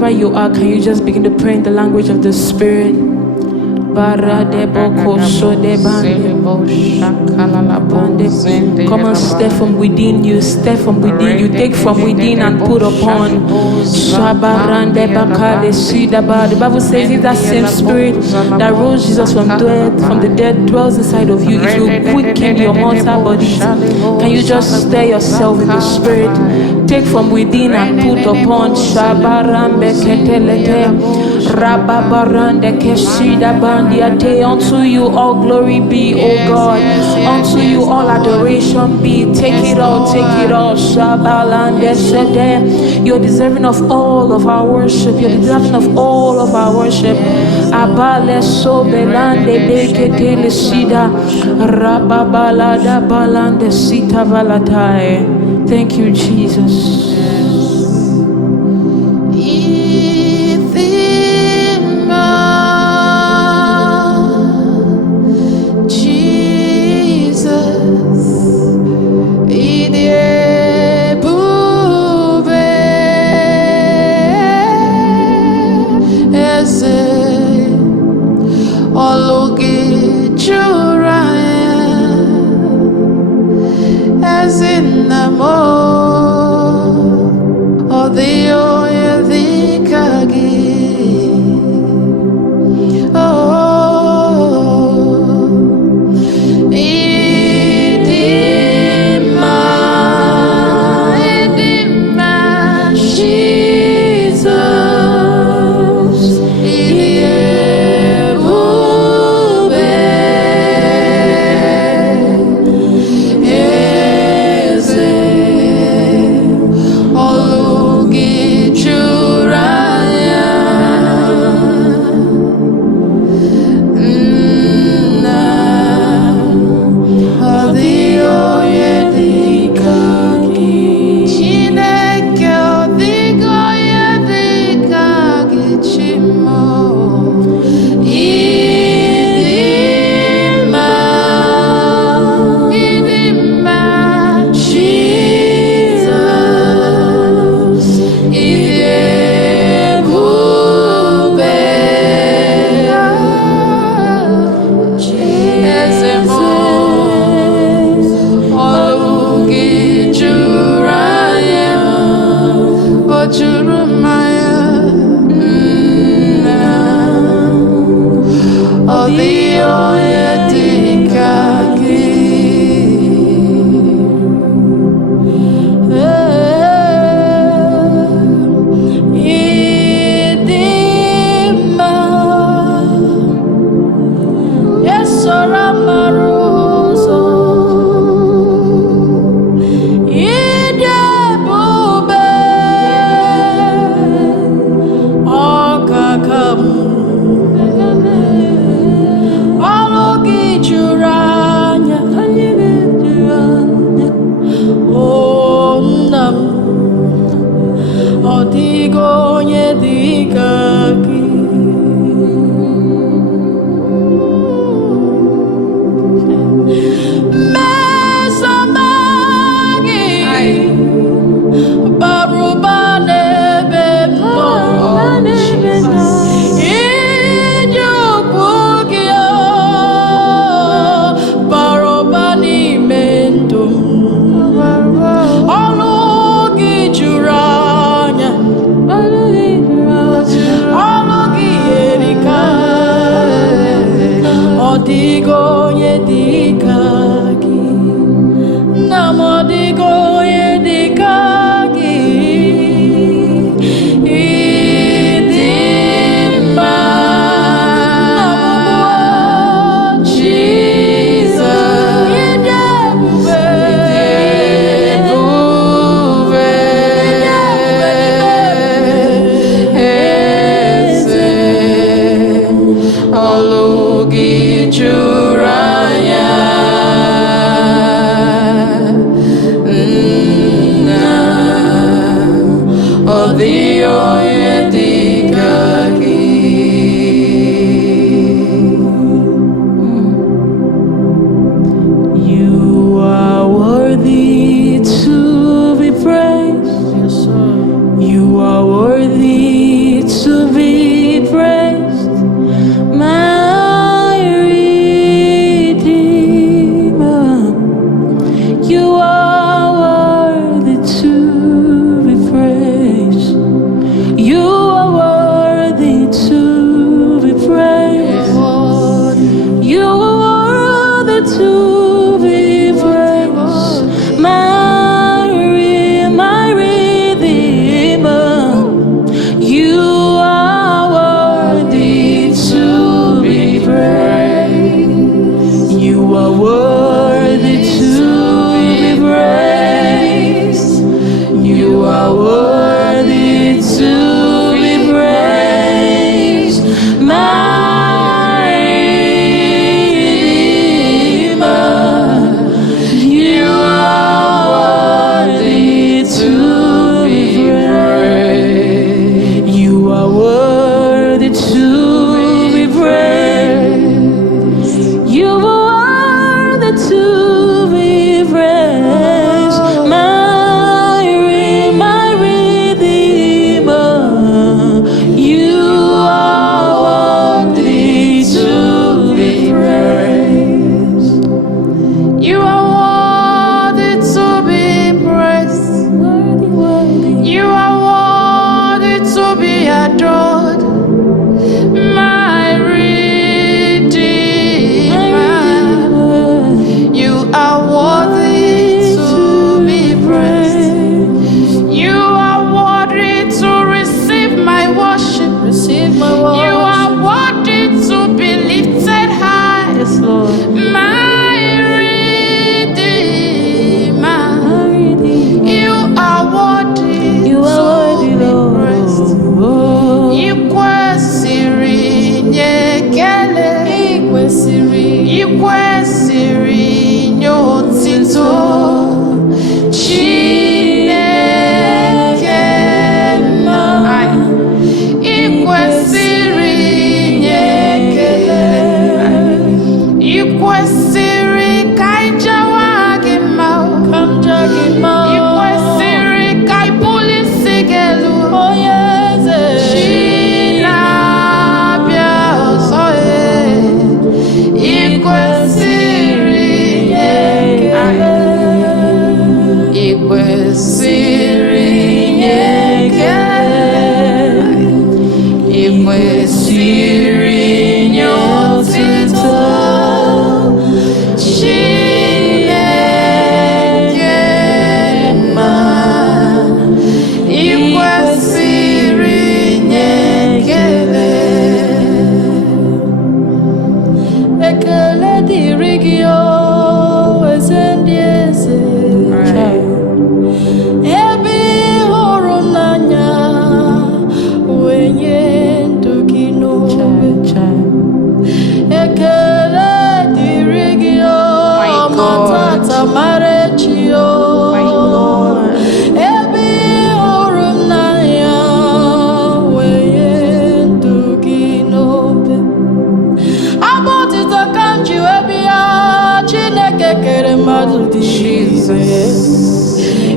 wherever you are, can you just begin to pray in the language of the Spirit? Come on, step from within you, step from within you, take from within and put upon. The Bible says if that same Spirit that rose Jesus from the dead dwells inside of you, it will quicken your mortal bodies. Can you just stir yourself in the Spirit? Take from within and put upon. Unto you all glory be, O God. Unto you all adoration be. Take it all, take it all. You're deserving of all of our worship. You're deserving of all of our worship. Thank you, Jesus.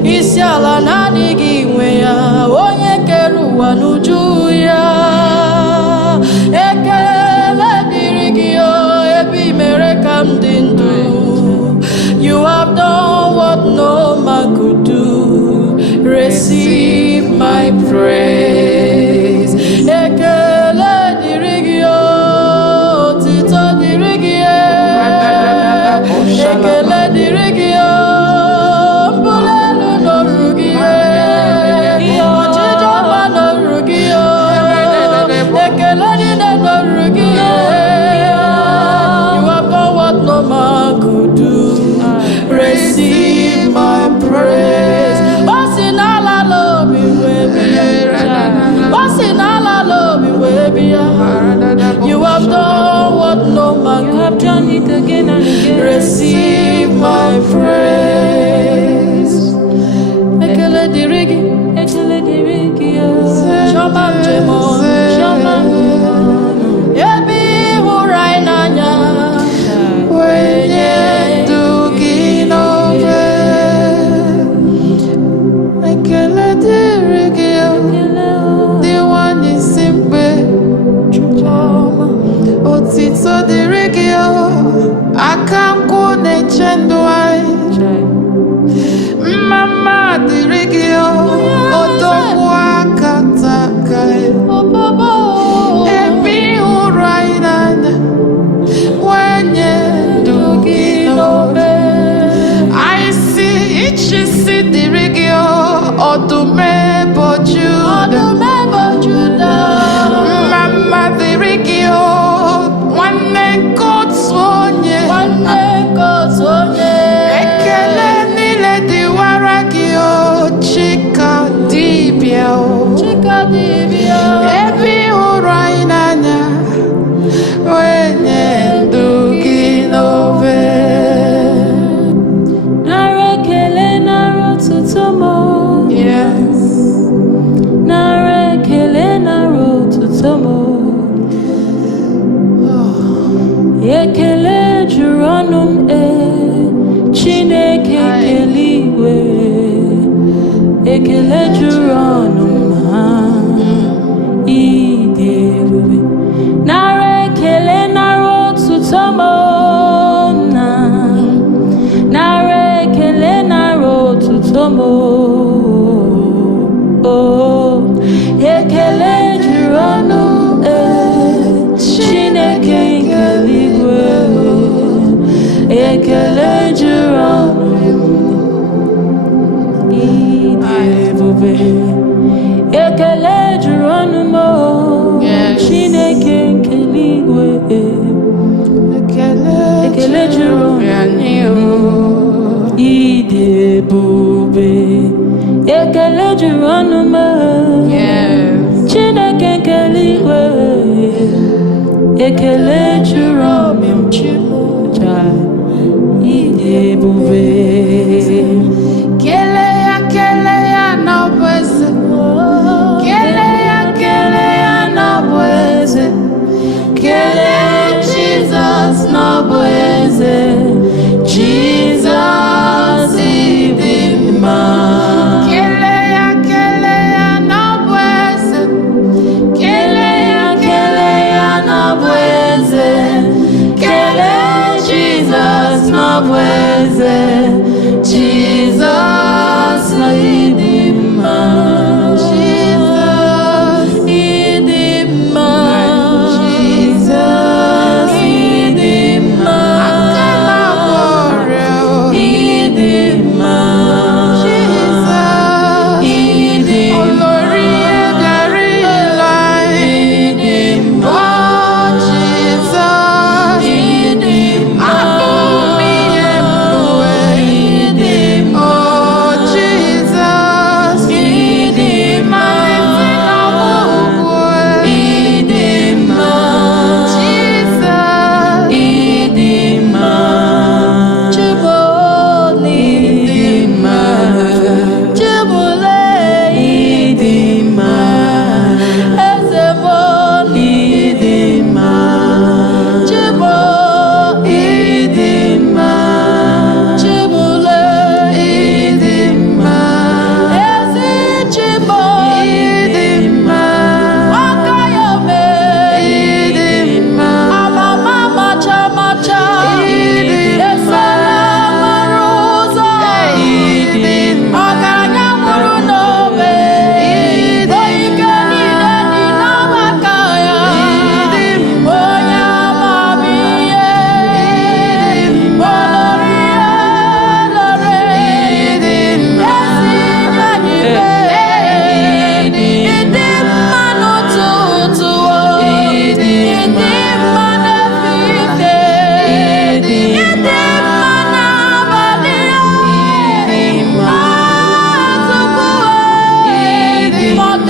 Isi ala na-adịghị nwe ya, onye kere ụwa n'uju ya. Ekele dịrị gị ebe I mere ka m dị ndụ. You have done what no man could do. Receive my praise. Ekele dịrị gị, otito dịrị gị, ekele dịrị gị. Receive my praise. You have done what no man. You have done it again and again. Receive my praise. Ekele dirigi, Shaman Jemon, Ebi hurai nanya, wenye duginobe. Ekele dirigi, the one is simple. Otito dirigi, akanku nechendwai. Mama dirigi, otokwa katakai. Ebi urainanya, wenye duginobe. I see each dirigi, odume bojuda. Mama dirigi, one kotsonye. Ekele nile diwaragio, chika dibia. Ebi urainanya, wenye duginobe. Narekele narotutomo. Yes. Narekele narotutomo. Ekele juronum Chineke keligwe. Ekele juronum ha idebube. Narekele narotutomo na. Narekele narotutomo. Oh, ekele juronum Chineke keligwe. Ekele juronum idebube. Ekele juronum Chineke keligwe. Ekele juronum idebube. Ekele juronum Chineke keligwe. Ekele juronum idebube. Kele ya no bweze. Kele ya no bweze. Kele Jesus no bweze. Jesus idima. Kele ya no bweze. Kele ya no bweze. Kele Jesus no bweze.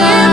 Give